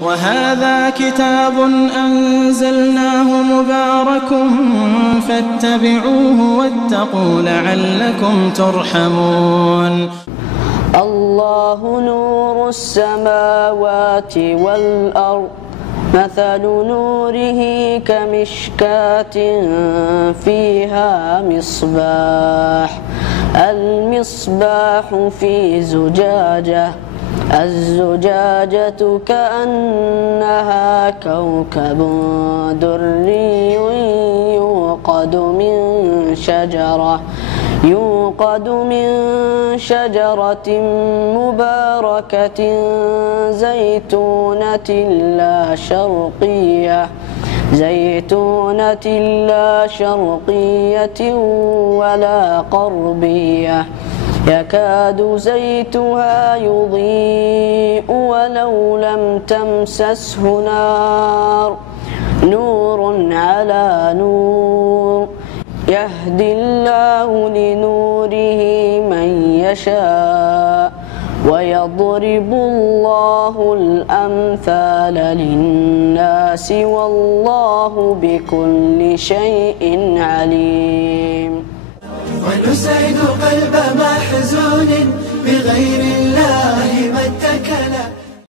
وهذا كتاب أنزلناه مبارك فاتبعوه واتقوا لعلكم ترحمون. الله نور السماوات والأرض مثل نوره كمشكاة فيها مصباح المصباح في زجاجة الزجاجة كأنها كوكب دري يوقد من شجرة مباركة زيتونة لا شرقية ولا غربية يكاد زيتها يضيء ولو لم تمسسه نار نور على نور يهدي الله لنوره من يشاء ويضرب الله الأمثال للناس والله بكل شيء عليم. ونسعد قلب محزون بغير